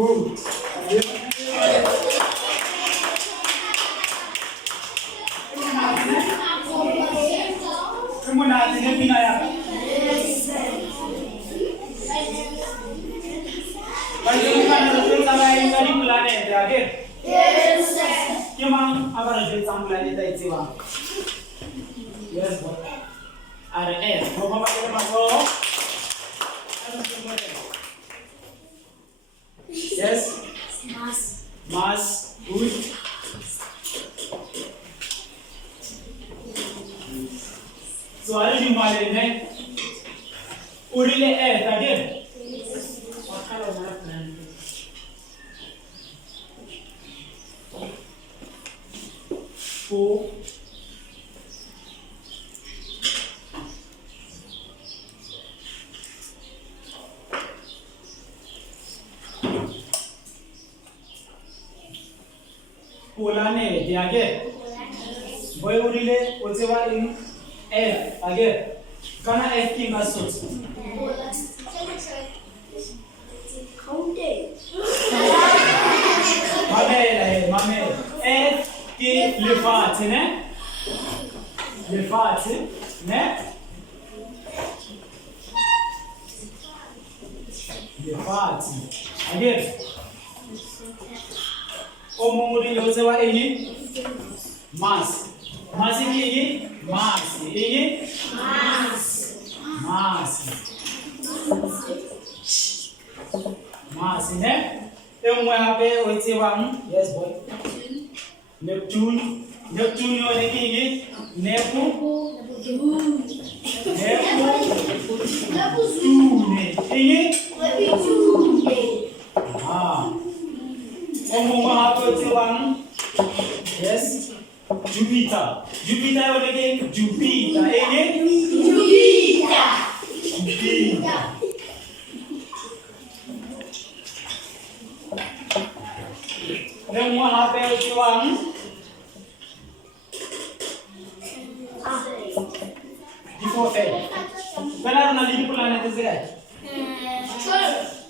Good. Kamu nak tengok pinaya? Baik, kan ada sampai tadi bulan ni, okey? Yes, sir. Cuma apa ada sampai ni tadi siapa? Yes, boy. Ada berapa macam masuk? Yes. Mass. Good. Soal jumlah ni, urile tadi. Four. Polane dia aja. Boy urile ocewa in F aja. Karena F ki masuk. Mame. F ki lefat ne? Lefat ne? Lefat. Aja. Omuri ocewa ini mas. Mas ini mas. Ini mas. Mas. Mas ini. Yang mana ocewa? Yes boy. Neptune. Neptune yang ini Neptune. Ini Omong apa cewang? Yes, Jupiter. Jupiter yang ini Jupiter. Ini Jupiter. Benar na di pulane te se 12.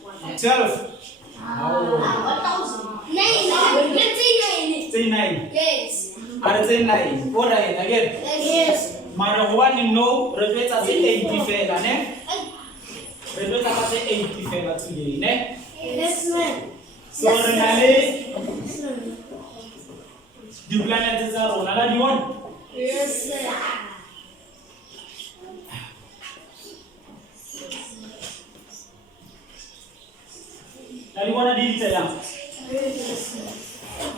Say 9. Yes. Are say 9. Alright, again. Yes. Mara one no repeat as 80 fela ne. Repeat as 80 fela today ne. Yes, ma'am. So renale the planet is our own. Ada di one. Yes, sir. Dari mana diri saya?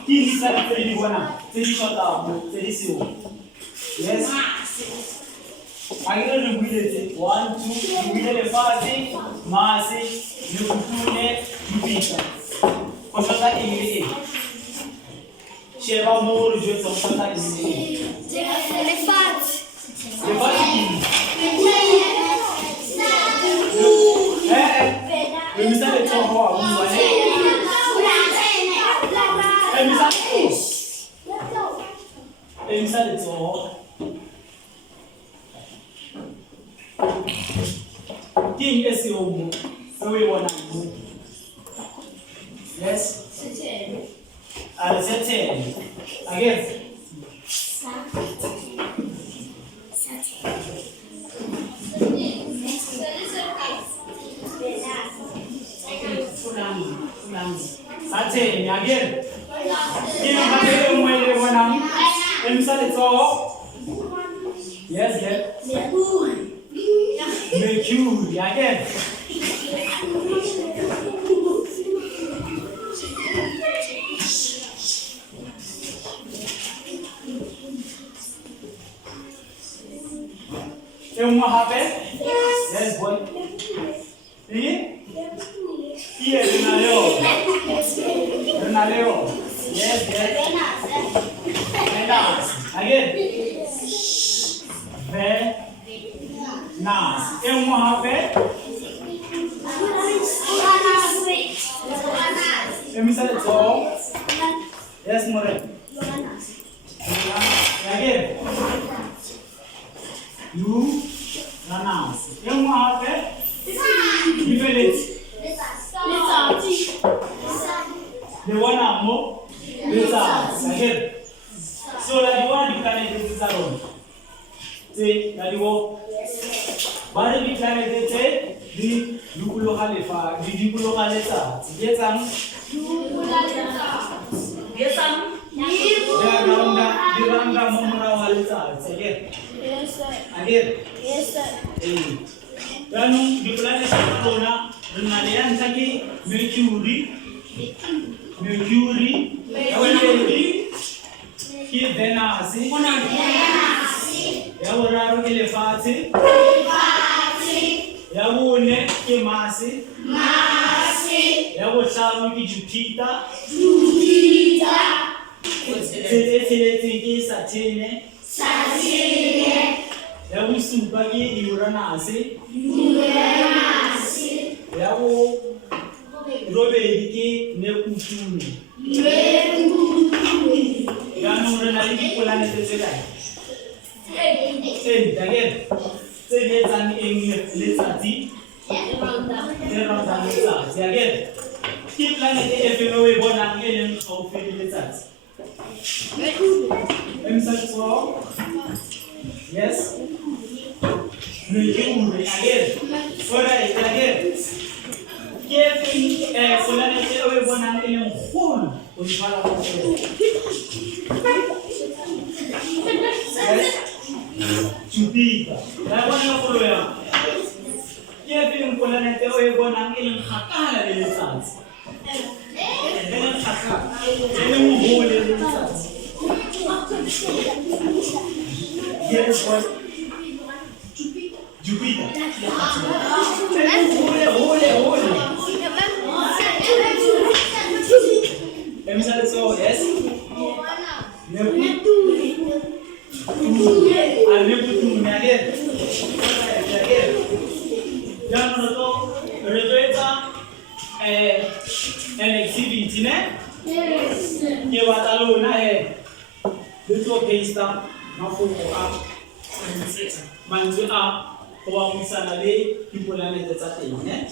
Kini saya dari mana? Dari kota, dari siu. Yes. Akhirnya lebih dari 1, 2, lebih dari fasi, masih, lupune, lupita. Kota ini. Siapa mau rujuk kota ini? Elefant. Lepas ini. Misalnya cowok apa ni? Misalnya cowok. King esi omu, sewe wana omu. Yes. Ada sete. Again. Sate, again. Kini Mphatlhele umwele wana. Misalnya cowok. Yes, yes. Mercury, again. What happened? Yes, boy. Ini? Iya, Renaleo. Yes, yes. Venas. Again. Venas. What happened? Misalnya cowok. Yes, more. Again. You. Nanas. What happened? Different. The one are more. Again. So that you want to plan it this alone. Say that you want. But if you plan it, say the Lukulo Khalifa, the Lukulo Khaleta. Get some. Get some. The Randa Momora Khaleta. Again. Yes, sir. Again. Yes, sir. Lalu di planet Saturn, renalian lagi Mercury, ki Venus, ya wararu elefant, ya wone ki Mars, ya wosamu ki Jupiter, ki Saturn, ya wusuba ki Uranus, ya wo Robert ki Neptune. Ya no renali planet Zegai. Say again. Say it an English letsati. Letsati. Again. Ki planet FNO we bona ngene ngofeli letsati. M7 yes. Mercury again. Alright, again. Kevin planet we bona ngene khulu unifala khulu. Jupiter. La bona khulu ya. Kevin planet we bona ngene khakala letsatsi. Yes, what? Jupiter. Misalnya so, yes? Neptune. Neptune, again. Jangan menurut Rejoica an exhibit, ne? Yes. Che watalo na the two pasta, na fuko a manzi a go ba buisana le dipolane tsa teng ne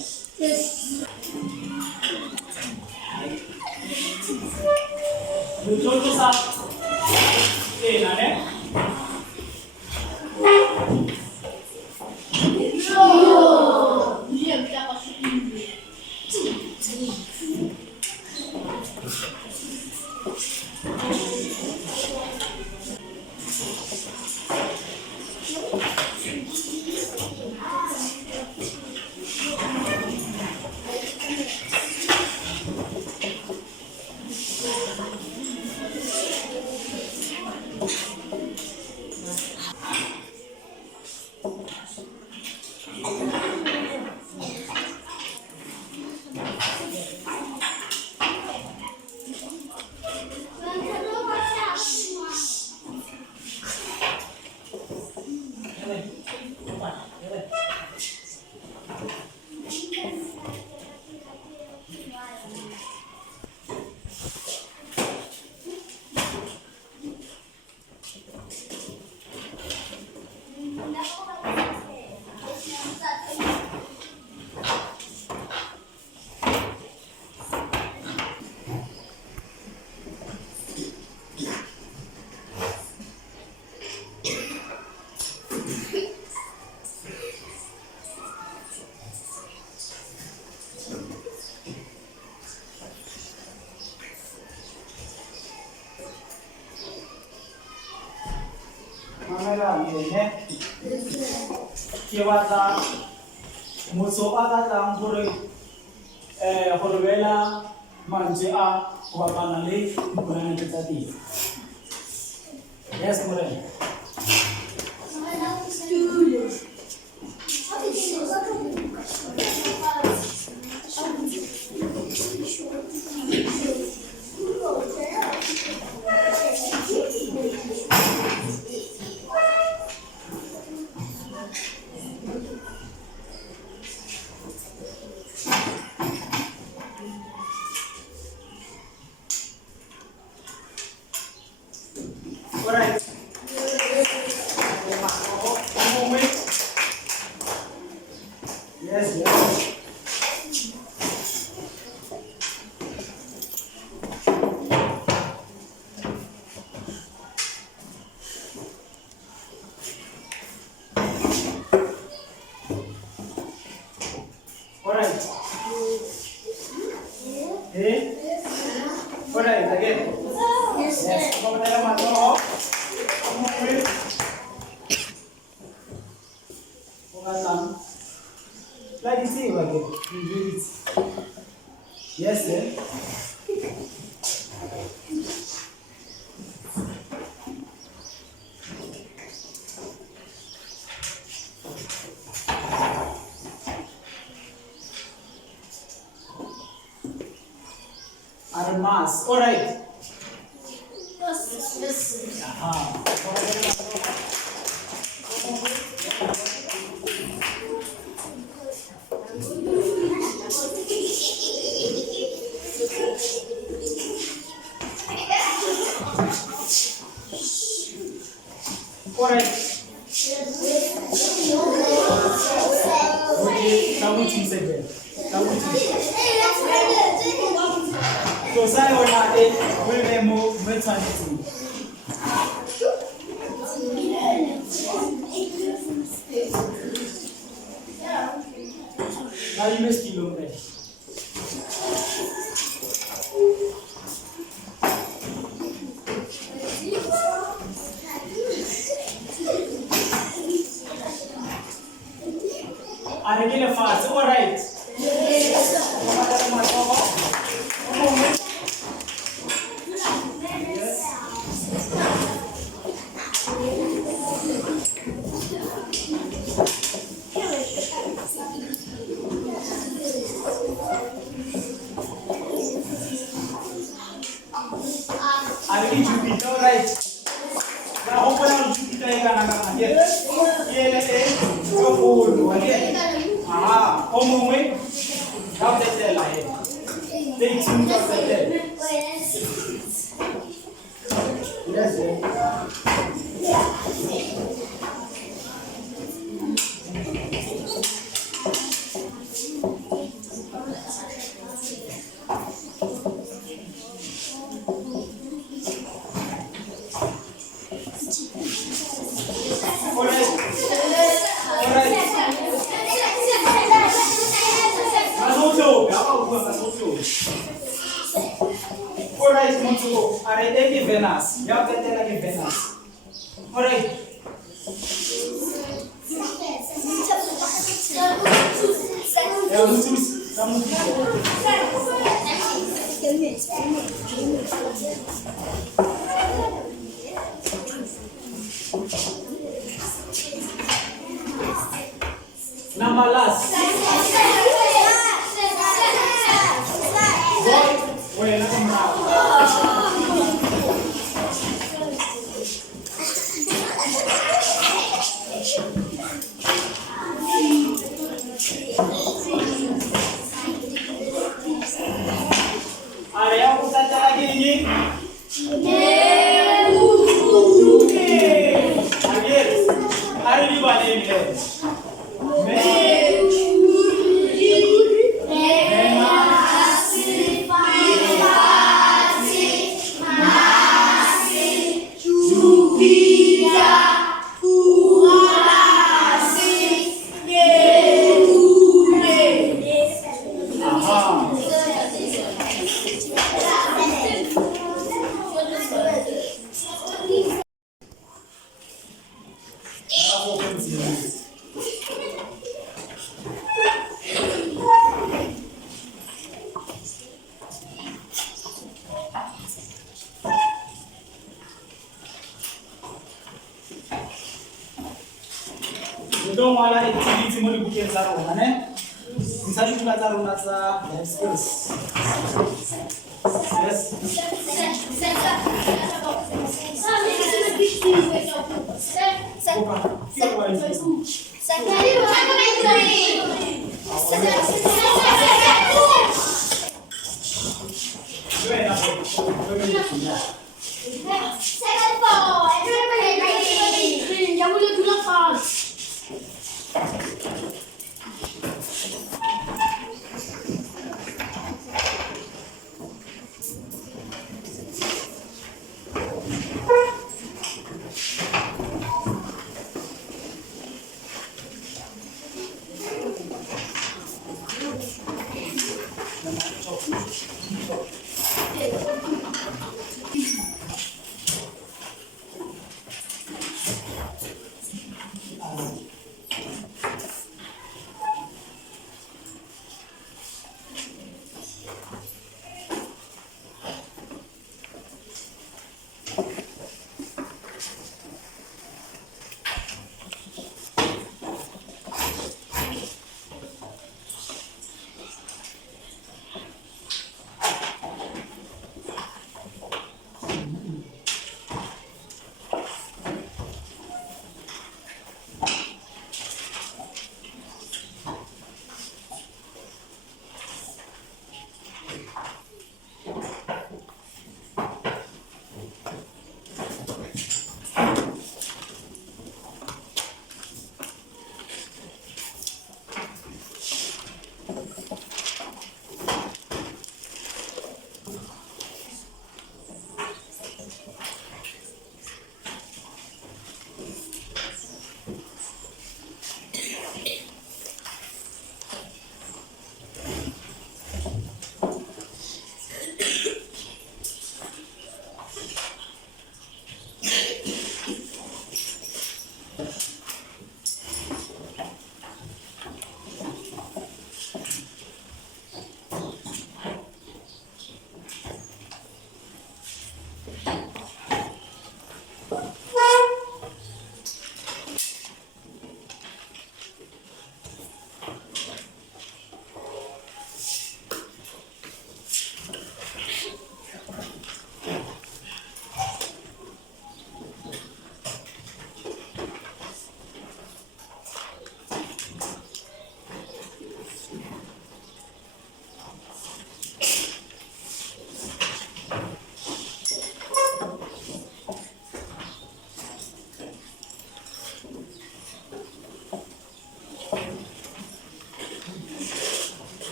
Betul sa ena ne Mamela ne ke batla motho a ka tlang gore gore bela manje a go bapana le dipolane tsa teng yes more Alright. Yes, yes. Alright. Hey? Alright, again. Yes. Vamos a tener más ojo. Vamos a ver. Pongan like you see again. You do it. Yes, sir. Armas. All right. Yes. Correct. Okay, double cheese again. Double cheese. So say or not, will they move with something? Now you must keep on there. Are you getting fast? All right. Yes. Are you Jupiter? All right. Now open up Jupiter. Yes. Yes. Go forward. Again. Ah. Omong. Now take the line. Take two. Yes. Yes. Alright, mtu arede Venus. Yaketela ke Venus. Alright. Ya mtu kamu. Nama last. Wait, let him out. Area pusat lagi ini. Akhir. Hari di mana ini? Don't want to activity mo dibukin sa rona ne. Isa di pula sa rona sa life skills. Yes.